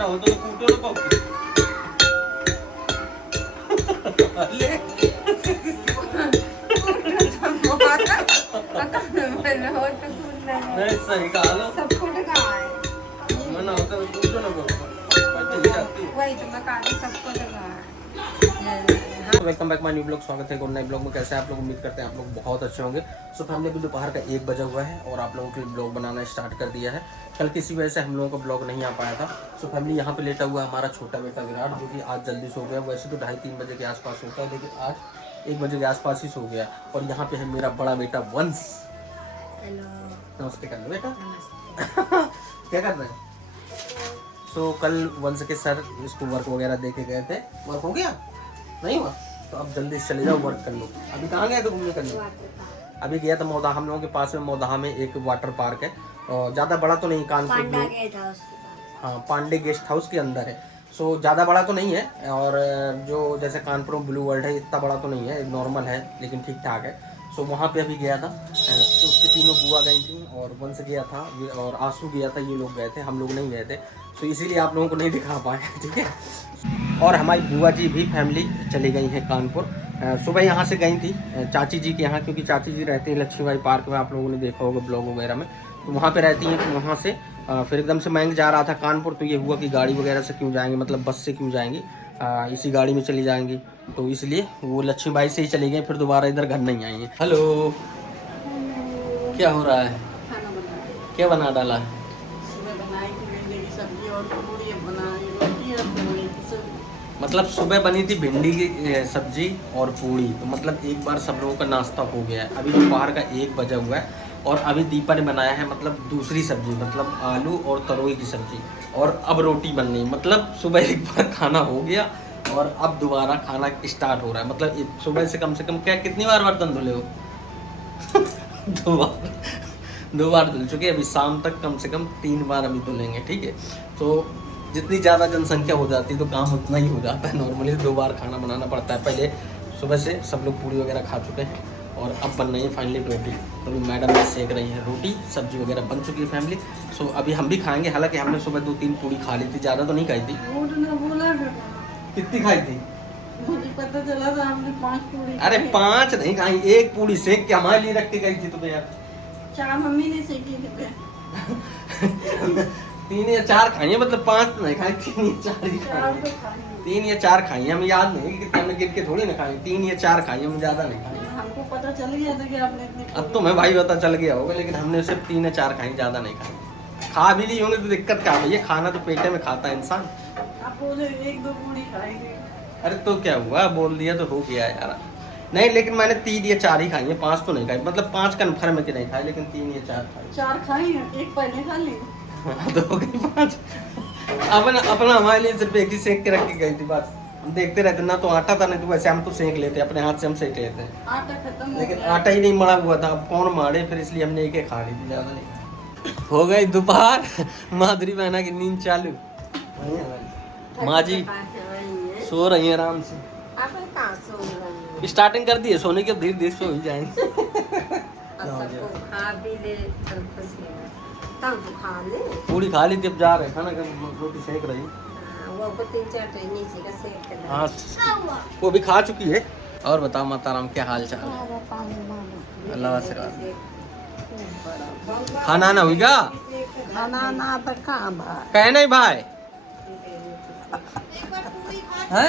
ना हो तो कूटो ना पाओ ले नहीं सही कहा लो सब कुछ कहाँ है मना होता तो कूटो ना पाओ वही तो मैं कहा सब कुछ कहाँ है। Welcome back my new blog. स्वागत है एक और नए ब्लॉग में। कैसे आप लोग उम्मीद करते हैं आप लोग बहुत अच्छे होंगे। सो फैमिली अभी दोपहर का 1 बजा हुआ है और आप लोगों के लिए ब्लॉग बनाना स्टार्ट कर दिया है। कल किसी वजह से हम लोगों का ब्लॉग नहीं आ पाया था। सो फैमिली यहाँ पे लेटा हुआ है हमारा छोटा बेटा विराट, जो कि आज जल्दी सो गया। वैसे तो 2:30-3 बजे के आसपास सोता है, लेकिन आज 1 बजे के आसपास ही सो गया। और यहाँ पे है मेरा बड़ा बेटा वंश। नमस्ते कर लो बेटा। क्या कर रहे हैं? सो कल वंश के सर इसको वर्क वगैरह दे के गए थे। वर्क हो गया नहीं हुआ तो अब जल्दी से चले जाओ वर्क कर लो। अभी कहाँ गए थे घूमने करने? अभी गया था मौदा, हम लोगों के पास में मौदा में एक वाटर पार्क है और ज़्यादा बड़ा तो नहीं, कानपुर हाँ पांडे गेस्ट हाउस के अंदर है। सो ज़्यादा बड़ा तो नहीं है और जो जैसे कानपुर में ब्लू वर्ल्ड है इतना बड़ा तो नहीं है, नॉर्मल है लेकिन ठीक ठाक है। सो वहाँ पे अभी गया था तो उसके तीनों बुआ गई थी और वंश गया था और आंसू गया था, ये लोग गए थे, हम लोग नहीं गए थे। सो इसीलिए आप लोगों को नहीं दिखा पाए, ठीक है। और हमारी बुआ जी भी फैमिली चली गई हैं कानपुर। सुबह यहाँ से गई थी चाची जी के यहाँ, क्योंकि चाची जी रहती हैं लक्ष्मीबाई पार्क में, आप लोगों ने देखा होगा ब्लॉग वगैरह में, तो वहाँ पे रहती हैं। तो वहाँ से फिर एकदम से मैं जा रहा था कानपुर, तो ये हुआ कि गाड़ी वगैरह से क्यों जाएंगे, मतलब बस से क्यों जाएंगी, इसी गाड़ी में चली जाएंगी। तो इसलिए वो लक्ष्मीबाई से ही चली गई, फिर दोबारा इधर घर नहीं आई हैं। हेलो, क्या हो रहा है? क्या बना डाला है? मतलब सुबह बनी थी भिंडी की सब्जी और पूड़ी, तो मतलब एक बार सब लोगों का नाश्ता हो गया है। अभी दोपहर का 1 बजा हुआ है और अभी दीपा ने बनाया है मतलब दूसरी सब्जी, मतलब आलू और तरोई की सब्जी, और अब रोटी बन रही। मतलब सुबह एक बार खाना हो गया और अब दोबारा खाना स्टार्ट हो रहा है। मतलब सुबह से कम क्या कितनी बार बर्तन धुले हो? 2 बार धुल चुके। अभी शाम तक कम से कम 3 बार अभी धुलेंगे, ठीक है। तो जितनी ज़्यादा जनसंख्या हो जाती है तो काम उतना ही हो जाता है। नॉर्मली 2 बार खाना बनाना पड़ता है। पहले सुबह से सब लोग पूड़ी वगैरह खा चुके हैं और अब बन रही है फाइनली रोटी। तो अभी मैडम ने सेक रही है रोटी, सब्जी वगैरह बन चुकी है फैमिली। सो अभी हम भी खाएंगे। हालांकि हमने सुबह 2-3 पूड़ी खा ली थी, ज़्यादा तो नहीं खाई थी। कितनी खाई थी? मुझे पता चला था हमने 5 पूड़ी। अरे 5 नहीं खाई, 1 पूड़ी सेक के हमारे लिए रख के गई थी तुम्हें यार। 4 मम्मी ने सेकी थी। 3 या 4 खाई है, मतलब 5 तो नहीं खाई, 3 या 4 ही खाई। 3 या 4 खाई है, हमें याद नहीं कि हमने गिर के थोड़ी ना खाई। 3 या 4 खाई है, हम ज़्यादा नहीं खाई। हमको पता चल गया था कि आपने इतनी। अब तो मैं भाई पता चल गया होगा, लेकिन हमने सिर्फ 3 या 4 खाई, ज़्यादा नहीं खाई। खा भी ली होंगे तो दिक्कत क्या है, खाना तो पेटे में खाता है इंसान। आप बोले 1-2 पूड़ी खाएंगे। अरे तो क्या हुआ, बोल दिया तो हो गया यार। नहीं लेकिन मैंने 3 या 4 ही खाई है, 5 तो नहीं खाई। मतलब 5 कन्फर्म है कि नहीं खाई, लेकिन 3 या 4 खाई। 4 खाई है, 1 पहले खा ली। तो हो गई 5। अपना हमारे लिए सिर्फ एक ही सेक के रख के गई थी बस। हम देखते रहते ना, तो आटा था, नहीं तो वैसे हम तो सेक लेते, अपने हाथ से हम सेक लेते हैं। आटा खत्म हो लेकिन गया। आटा ही नहीं मड़ा हुआ था, अब कौन मारे, फिर इसलिए हमने एक खा ली थी, ज़्यादा नहीं। हो गई दोपहर, माधुरी बहना की नींद चालू। माँ जी सो रही है आराम से। स्टार्टिंग कर दी है सोने की, अब धीरे धीरे सो ही जाएंगे। पूरी खा ली थी, अब जा रहे हैं खाना, रोटी सेक रही। हाँ वो भी खा चुकी है। और बताओ माता राम, क्या हाल चाल है? अल्लाह आशीर्वाद। खाना ना हुईगा? कहे नहीं भाई है?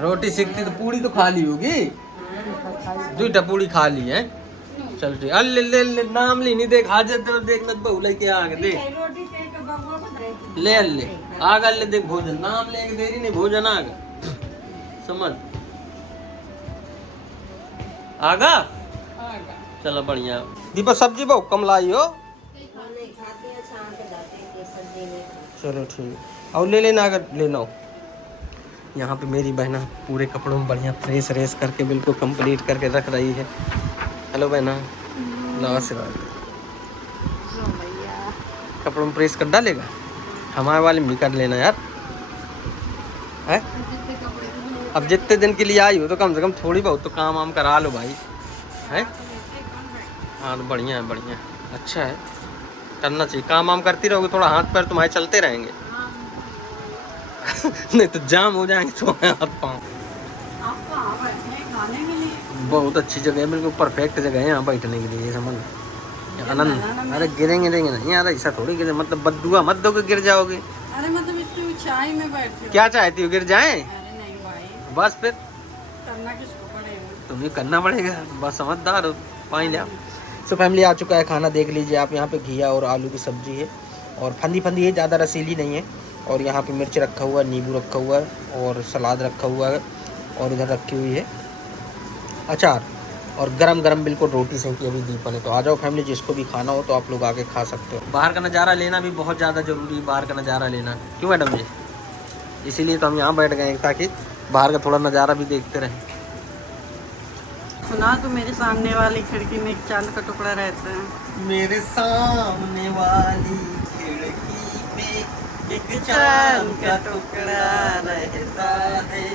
रोटी सीखती तो पूड़ी तो खा ली होगी। 2 पूड़ी खा ली है। चल ठीक। अल्ले ले ले नाम ली नहीं, देख हाजत देखना बहु लेके आ गए, देख ले अल्ले आगा ले, देख भोजन नाम लेके देरी नहीं, भोजन आगा समझ आगा। चलो बढ़िया। दीपा सब्जी बहु कम लाई हो। चलो ठीक, और ले लेना अगर लेना हो। यहाँ पे मेरी बहना पूरे कपड़ों में बढ़िया फ्रेश रेस करके बिल्कुल कंप्लीट करके रख रही है। हेलो बहना, नमस्कार। कपड़ों में प्रेस कर डालेगा, हमारे वाले भी कर लेना यार है। अब जितने दिन के लिए आई हो तो कम से कम थोड़ी बहुत तो काम वाम करा लो भाई है। हाँ तो बढ़िया है, बढ़िया अच्छा है। करना चाहिए, काम वाम करती रहोगे थोड़ा हाथ पैर तुम्हारे चलते रहेंगे। नहीं तो जाम हो जाएंगे तुम्हारे हाथ पाँव। आप कहाँ बैठे हैं खाने के लिए? बहुत अच्छी जगह है, बिल्कुल परफेक्ट जगह है यहाँ बैठने के लिए, ये समझ लो। आनंद। अरे गिरेंगे नहीं यार, ऐसा थोड़ी गिरे, मतलब बद्दुआ मत दो कि गिर जाओगे। अरे मतलब इतनी ऊंचाई में बैठे हो। क्या चाहती हो, गिर जाए? अरे नहीं भाई, बस फिर करना किसको पड़ेगा? तुम्हें करना पड़ेगा, बस समझदार हो। पानी ले। सो फैमिली आ चुका है खाना, देख लीजिए आप, यहाँ पे घिया और आलू की सब्जी है और फंदी फंदी है, ज़्यादा रसीली नहीं है। और यहाँ पे मिर्च रखा हुआ है, नींबू रखा हुआ है और सलाद रखा हुआ है और इधर रखी हुई है अचार और गरम गरम बिल्कुल रोटी सेंकी अभी दीपन है। तो आ जाओ फैमिली, जिसको भी खाना हो तो आप लोग आके खा सकते हो। बाहर का नज़ारा लेना भी बहुत ज़्यादा ज़रूरी है, बाहर का नज़ारा लेना, क्यों मैडम जी? इसीलिए तो हम यहाँ बैठ गए ताकि बाहर का थोड़ा नज़ारा भी देखते रहें। सुना तो मेरे सामने वाली खिड़की में एक चांद का टुकड़ा रहता है। मेरे सामने वाली खिड़की पे एक चांद का टुकड़ा रहता है।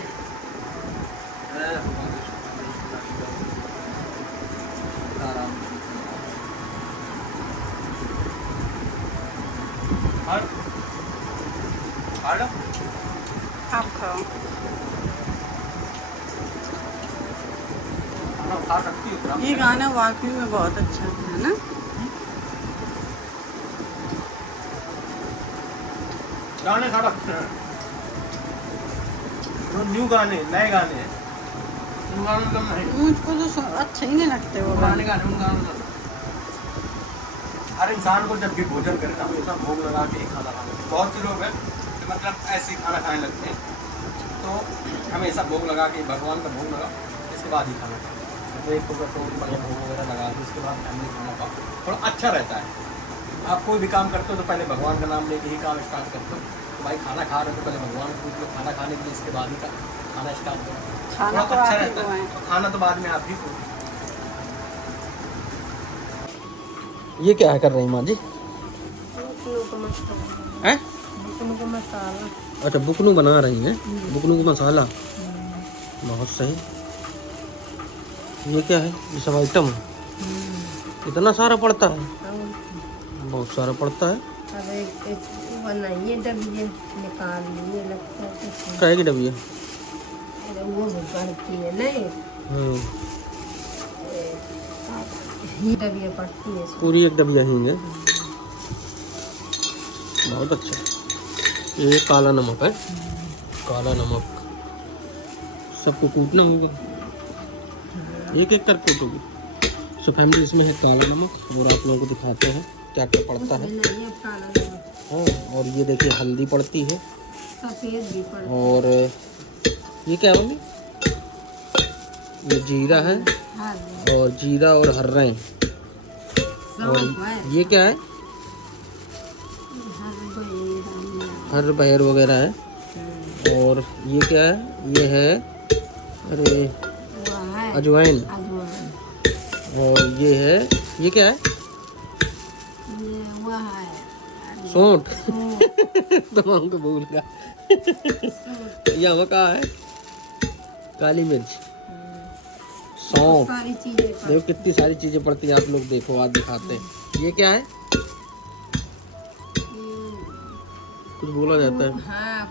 आप खाओ। खा सकती हो। ये गाना वाकई में बहुत अच्छा है ना। गाने खा रखे हैं, न्यू गाने, नए गाने हैं। मुझको तो अच्छे ही नहीं लगते वो गाने। हर इंसान को जब भी भोजन करे तो हमेशा भोग लगा के ही खाना खाना चाहिए। बहुत से लोग हैं कि मतलब ऐसे ही खाना खाने लगते हैं, तो हमेशा भोग लगा के, भगवान का भोग लगा इसके बाद ही खाना खाओ। तो एक तो बढ़िया भोग वगैरह लगा के उसके बाद फैमिली खाना खाओ, थोड़ा अच्छा रहता है। आप कोई भी काम करते हो तो पहले भगवान का नाम लेके ही काम स्टार्ट करते हो। तो भाई खाना खा रहे हो तो पहले भगवान को पूछ लो, खाना खाने के लिए इसके बाद ही खाना स्टार्ट करो, खाना तो अच्छा आप ही रहता को है। है। खाना तो बाद में आप ही को। ये क्या है कर रही माँ जी? हैं? मसाला। अच्छा बुकनू बना रही हैं, बुकनू का मसाला, बहुत सही। ये क्या है? ये सब आइटम है, इतना सारा पड़ता है? बहुत सारा पड़ता है। अब एक बनाइए डबिया निकाल लिए, लगता है क्या की डबिया? वो भी पड़ती है नहीं, ये डबिया पड़ती है इसमें। पूरी एक डबिया ही है, बहुत अच्छा। ये काला नमक है, काला नमक सबको कूटना होगा, एक एक कर कूटोगे। सो फैमिली इसमें है काला नमक और आप लोगों को दिखाते हैं क्या क्या पड़ता है। हाँ, और ये देखिए हल्दी पड़ती है, सफेद भी पड़ती है। और ये क्या है? ये जीरा है, और जीरा और हर्रे, और ये क्या है? हर बहर वगैरह है। और ये क्या है? ये है अरे अजवाइन। और ये है, ये क्या है? सौंठ। तमाम को भूल गया। यहाँ का है काली मिर्च, सौंफ। देखो कितनी सारी चीजें पड़ती हैं, आप लोग देखो, आज दिखाते हैं। ये क्या है? कुछ बोला जाता है, हाँ,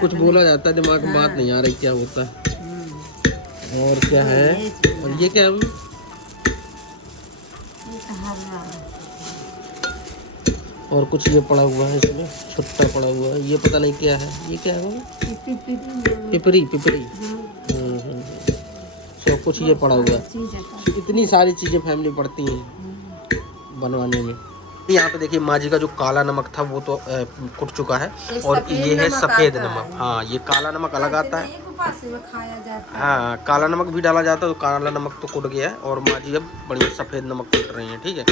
कुछ बोला जाता है, दिमाग में बात नहीं आ रही क्या होता है। और क्या है? और ये क्या है? और कुछ ये पड़ा हुआ है इसमें, छुट्टा पड़ा हुआ है, ये पता नहीं क्या है। ये क्या है? पिपरी, पिपरी। सब कुछ ये पड़ा हुआ है। इतनी सारी चीजें फैमिली पड़ती हैं बनवाने में। यहाँ पे देखिए माँ जी का जो काला नमक था वो तो कुट चुका है, और ये है सफेद नमक। हाँ, ये काला नमक अलग आता है, हाँ काला नमक भी डाला जाता है। तो काला नमक तो कुट गया है, और माँ जी अब बढ़िया सफेद नमक कुट रही हैं, ठीक है।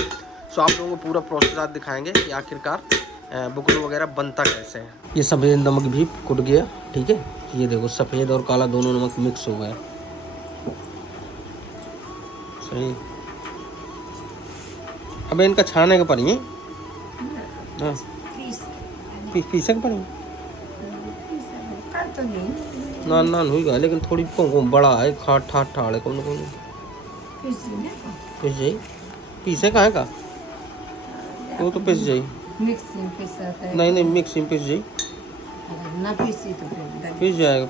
सो आप लोगों को पूरा प्रोसेस आज दिखाएंगे कि आखिरकार बुकनू वगैरह बनता कैसे है। ये सफेद नमक भी कुट गया, ठीक है। ये देखो सफेद और काला दोनों नमक मिक्स हो गया, सही। अब इनका छाने के पर ही हाँ पीसे के पर नान नान हुई, लेकिन थोड़ी बड़ा है, खाट ठाट ठाड़ है, कौन कौन पीस जाए। पीसे कहाँ का वो तो पिस जाई मिक्सी में पिसा है नहीं मिक्सी में पिस जाई अगर ना पीसी तो फिर पिस जाएगा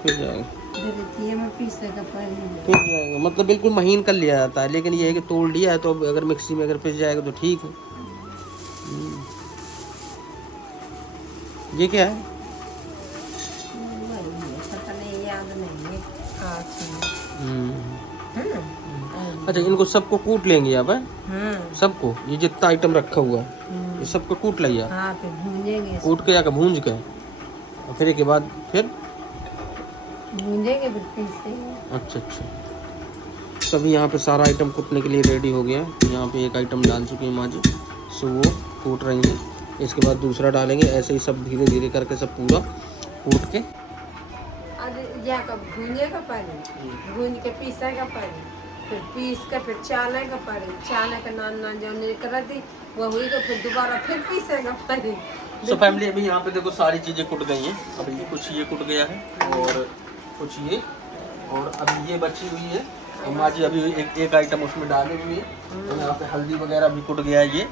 दरितिये में पीसे का पानी पिस जाएगा मतलब बिल्कुल महीन कर लिया जाता है लेकिन ये है कि तोड़ लिया है तो अब अगर मिक्सी में अगर पिस जाएगा तो ठीक है। ये क्या है पता नहीं याद नहीं है अच्छा इनको सबको कूट लेंगे आप हैं? हाँ सबको ये जितना आइटम रखा हुआ है ये सबको कूट लिया हाँ फिर भूंजेंगे कूट के जाकर भूंज के और फिर के बाद फिर भूंजेंगे फिर पीसेंगे। अच्छा सभी यहाँ पे सारा आइटम कूटने के लिए रेडी हो गया है। यहाँ पे एक आइटम डाल चुकी है माँ जी सो वो कूट रही है इसके बाद दूसरा डालेंगे ऐसे ही सब धीरे धीरे करके सब पूरा कूट के जाकर भूंजेगा पानी भूंज के पीसेगा पानी फिर पीस के फिर चालेगा पानी चाले का नान जो निकल दी वो हुई तो फिर दोबारा फिर पीसेगा पानी। सो फैमिली अभी यहाँ पे देखो सारी चीज़ें कुट गई हैं अभी कुछ ये कुट गया है और कुछ ये और अभी ये बची हुई है तो माँ जी अभी एक आइटम उसमें डाली हुई है तो यहाँ पे हल्दी वगैरह भी कुट गया है ये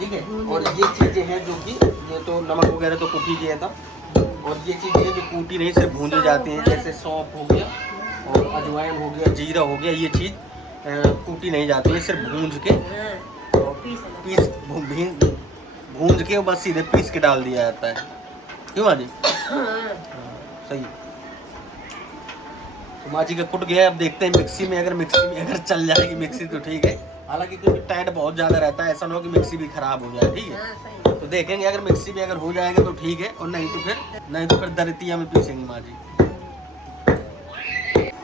ठीक है और ये चीज़ें हैं जो कि ये तो नमक वगैरह तो कुट ही गया था और ये चीज़ें जो कूटी नहीं सिर्फ भूंजी जाती हैं जैसे सौंफ हो गया और अजवाइन हो गया जीरा हो गया ये चीज़ कूटी नहीं जाती है सिर्फ भूंज के पीस भूंज के बस सीधे पीस के डाल दिया जाता है क्यों माँ जी सही तो माँ जी का कुट गया अब देखते हैं मिक्सी में अगर चल जाएगी मिक्सी तो ठीक है हालांकि क्योंकि टाइट बहुत ज़्यादा रहता है ऐसा ना हो कि मिक्सी भी खराब हो जाए ठीक है तो देखेंगे अगर मिक्सी में अगर हो जाएगा तो ठीक है और नहीं तो फिर दरितिया में पीसेंगे माँ जी।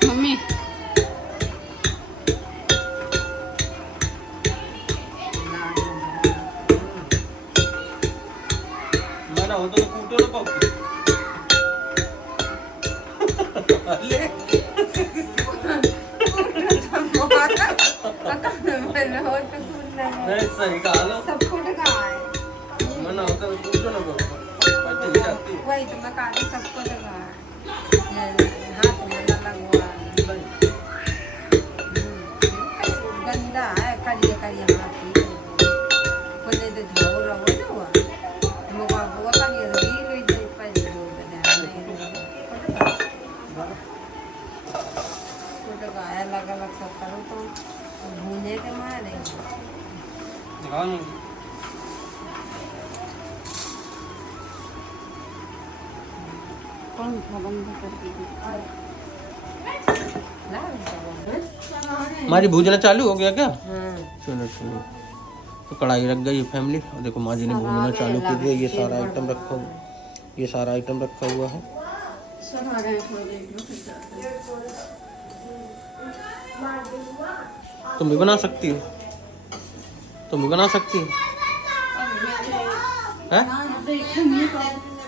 मम्मी मैंने हो तो कूटो ना पाओ नहीं सही कहा लो सबको लगा है मैंने होता तो कूटो ना पाओ वही तो मैं कहा रही सबको लगा है हाथ में ना लगवा गंदा है करिए हाथ ही कोने दे धो रहो ना हुआ मगा वो का ये री ले दे पर जो तो गाय अलग सब करो तो भूने के मारे कौन सा बंद कर हमारी भूजना चालू हो गया क्या हाँ चलो तो कढ़ाई रख गई फैमिली और देखो माँ जी ने भूनना चालू कर दिया ये सारा आइटम रखा हुआ है तुम भी बना सकती हो हैं?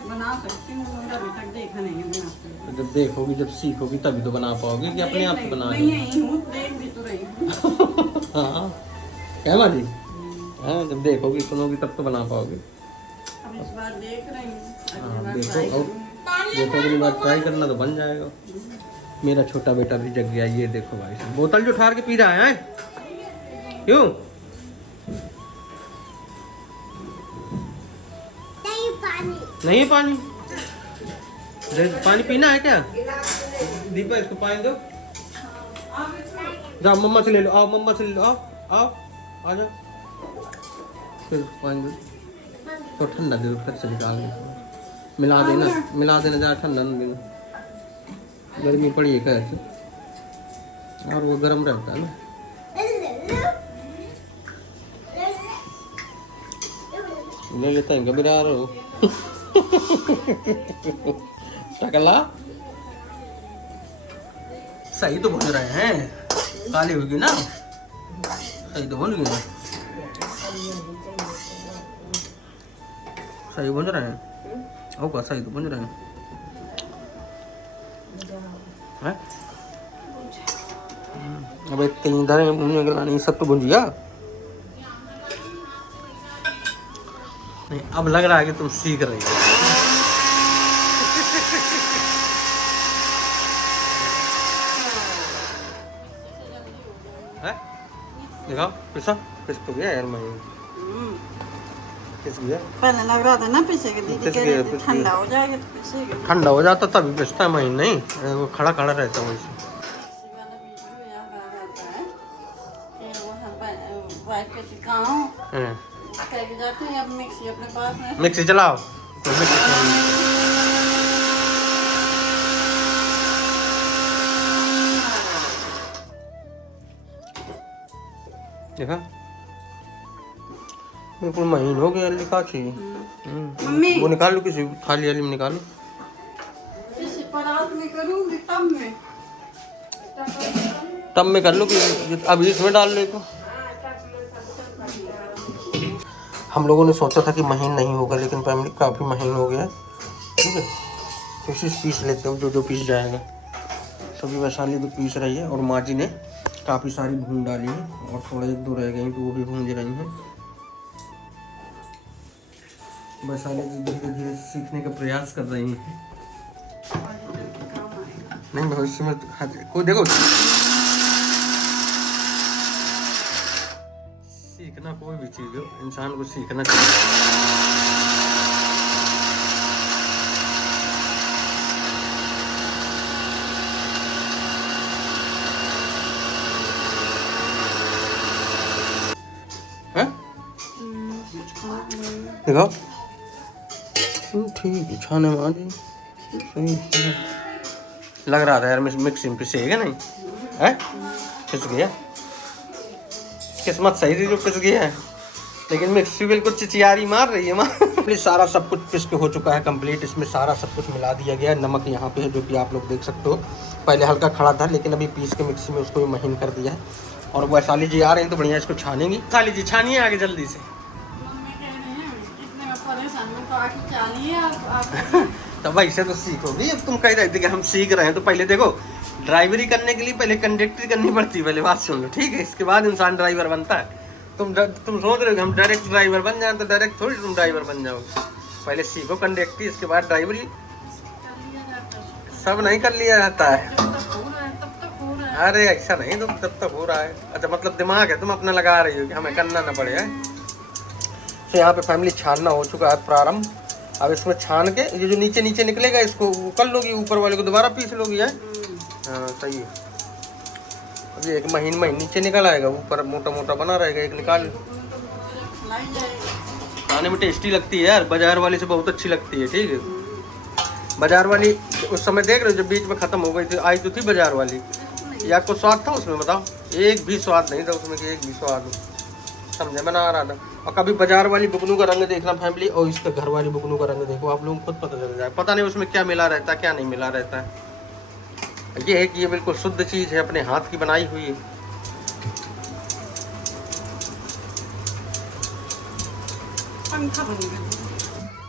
बना सकती हूँ अभी तक देखा नहीं है बनाते जब देखोगी जब सीखोगी तभी तो बना पाओगी कि अपने आप से बना देख भी तो रही हूँ हाँ क्या माँ जी हाँ जब देखोगी सुनोगी तब तो बना पाओगे अब इस बार देख रही हूँ हाँ देखो देखो अगली बार ट्राई करना तो बन जाएगा। मेरा छोटा बेटा भी जग गया ये देखो भाई साहब बोतल जो ठार के पी रहा है क्यों नहीं है पानी पानी पीना है क्या दीपा इसको पानी दो जाओ मम्मा से ले लो आओ आ जाओ फिर पानी दो तो ठंडा दे दो फिर से निकाल दो मिला देना ज़्यादा ठंडा न देना गर्मी पड़ी है कैसे और वो गर्म रहता है ना ले लेता है कभी आ रहा हो टकला सही तो भून रहे हैं काली होगी ना सही तो भून गई सही भून रहे हैं होगा सही तो भून रहे हैं अब इतने इधर भूनने के नहीं सब तो भूंजिया नहीं अब लग रहा है कि तुम सीख रही हो दिखाओ पैसा पिस तो गया यार महीन, पिस गया। पहले लग रहा था ना पीछे के दीदी पिस कह गया, रही थी पिस ठंडा गया। हो जाएगा तो पीछेगा। ठंडा हो जाता तभी पिसता है महीन, नहीं वो खड़ा खड़ा रहता है वैसे। इसी वाला वीडियो याद आ जाता है कि वो हम वाइफ के टिकाऊं हाँ। कह के जाते हैं अब मिक्सी अपने पास है। मिक्सी चलाओ तो मिक्सी चलाओ। देखा बिल्कुल महीन हो गया, लिखा चाहिए। मम्मी वो निकाल लो, किसी थाली वाली में निकालो। इसी परात में करूंगी तब में तब में कर लो कि अभी इसमें डाल लो तो। हम लोगों ने सोचा था कि महीन नहीं होगा, लेकिन फैमिली काफ़ी महीन हो गया है। ठीक है, तो इसी से पीस लेते हैं जो पीस जाएगा। सभी वैशाली भी पीस रही है और माँ जी ने काफ़ी सारी भून डाली है और थोड़े एक दो रह गई तो वो भी भून रही हैं। वैशाली जी धीरे धीरे सीखने का प्रयास कर रही हैं। नहीं भविष्य में कोई देखो, सीखना कोई भी चीज़ हो, इंसान को सीखना चाहिए। देखो ठीक है, छाने में आ जाए सही है। लग रहा था यार मिक्सी में पिसेगा नहीं है, पिस गया। किस्मत सही थी जो पिस गया है, लेकिन मिक्सी बिल्कुल चिचियारी मार रही है माँ। सारा सब कुछ पिस के हो चुका है कंप्लीट। इसमें सारा सब कुछ मिला दिया गया है। नमक यहाँ पे है जो कि आप लोग देख सकते हो। पहले हल्का खड़ा था लेकिन अभी पीस के मिक्सी में उसको भी महीन कर दिया है। और वैशाली जी आ रहे हैं तो बढ़िया इसको छानेंगी। वैशाली जी छानिए आगे जल्दी से। मम्मी कह रही हैं इतने में परेशान में तो आके चालिए आप तो भाई से तो सीखोगी। अब तुम कह रहे थे कि हम सीख रहे हैं, तो पहले देखो ड्राइवरी करने के लिए पहले कंडक्टरी करनी पड़ती है। पहले बात सुन लो, ठीक है, इसके बाद इंसान ड्राइवर बनता है। तुम सोच रहे हो कि हम डायरेक्ट ड्राइवर बन जाए, तो डायरेक्ट थोड़ी तुम ड्राइवर बन जाओगे। पहले सीखो कंडक्टरी, इसके बाद ड्राइवरी। सब नहीं कर लिया जाता है। अरे ऐसा नहीं, तुम तब तक हो रहा है। अच्छा मतलब दिमाग है तुम अपना लगा रही हो कि हमें करना ना पड़े है। तो यहाँ पे फैमिली छानना हो चुका है प्रारंभ। अब इसमें छान के ये जो नीचे नीचे निकलेगा इसको कर लोगी, ऊपर वाले को दोबारा पीस लोगी है। हाँ सही है। अभी एक महीन नीचे निकल आएगा, ऊपर मोटा मोटा बना रहेगा। एक निकाल, खाने में टेस्टी लगती है यार, बाजार वाली से बहुत अच्छी लगती है। ठीक है, बाजार वाली उस समय देख रहे हो जब बीच में खत्म हो गई थी, आई तो थी बाजार वाली, या कुछ स्वाद था उसमें बताओ? एक भी स्वाद नहीं था उसमें कि एक भी स्वाद समझे में ना आ रहा था। और कभी बाजार वाली बुकनू का रंग देखना फैमिली और इसका घर वाली बुकनू का रंग देखो, आप लोगों को खुद पता चल जाए। पता नहीं उसमें क्या मिला रहता है क्या नहीं मिला रहता है। ये है कि ये बिल्कुल शुद्ध चीज़ है, अपने हाथ की बनाई हुई है।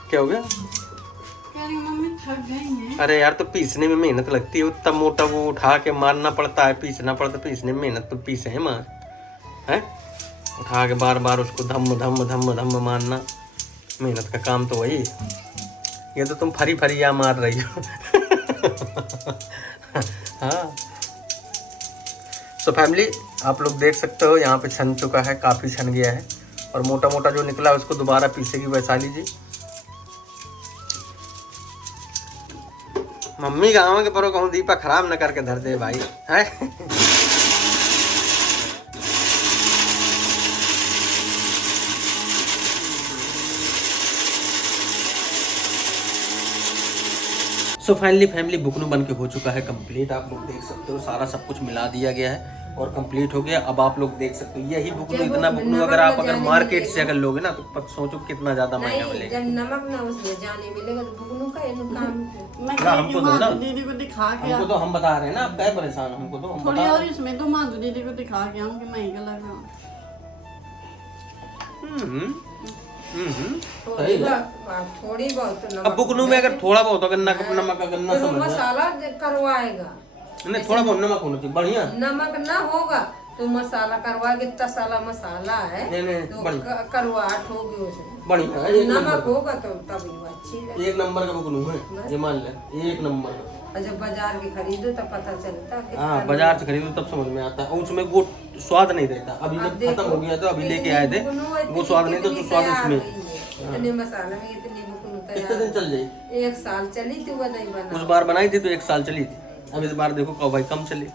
क्या हो गया? मम्मी थक गई हैं। अरे यार तो पीसने में मेहनत लगती है, उतना मोटा वो उठा के मारना पड़ता है, पीसना पड़ता है। पीसने में मेहनत, तो पीसे है मार है, उठा के बार बार उसको धम धम धम धम मारना, मेहनत का काम तो वही। ये तो तुम फरी फरिया मार रही हो। हाँ तो फैमिली आप लोग देख सकते हो यहाँ पे छन चुका है, काफ़ी छन गया है। और मोटा मोटा जो निकला उसको दोबारा पीसेगी वैशाली जी। मम्मी गाँव के परो कहूँ दीपा खराब न करके धर दे भाई है। सो फाइनली फैमिली बुकनू बन के हो चुका है कंप्लीट। आप लोग देख सकते हो सारा सब कुछ मिला दिया गया है और कंप्लीट हो गया। अब आप लोग देख सकते हो यही बुकनू, इतना बुकनू अगर आप अगर मार्केट से अगर लोगे ना तो सोचो कितना ज्यादा महंगा मिलेगा। जब नमक ना उसमें जाने मिलेगा तो बुकनू का काम मैं हमको दो ना, दीदी को दिखा के हमको तो हम बता रहे हैं ना, आप क्या परेशान, हमको तो हम थोड़ी बता और इसमें तो माधु दीदी को दिखा के आऊँ कि महंगा लग रहा। थोड़ी बहुत नमक। अब बुकनू में अगर थोड़ा बहुत अगर नमक अगर ना मसाला करवाएगा नहीं, थोड़ा बहुत नमक होना चाहिए बढ़िया। नमक ना होगा तो मसाला करवा के इतना साला मसाला है नहीं तो बढ़िया करवाहट होगी उसमें। बढ़िया है, एक नमक नंबर होगा तो तभी वो अच्छी लगेगी। एक नंबर का बुकलू है ये, मान ले एक नंबर का। और जब बाजार के खरीदो तब पता चलता कि हाँ बाजार से खरीदो तब समझ में आता है, और उसमें वो स्वाद नहीं रहता। अभी जब खत्म हो गया तो अभी लेके आए थे वो स्वाद नहीं था, तो स्वाद इसमें। इतने मसाले में इतनी बुकलू कितने दिन चल जाएगी? 1 साल चली थी वो नहीं बना। उस बार बनाई थी तो 1 साल चली थी, अब इस बार देखो कब भाई कम चली।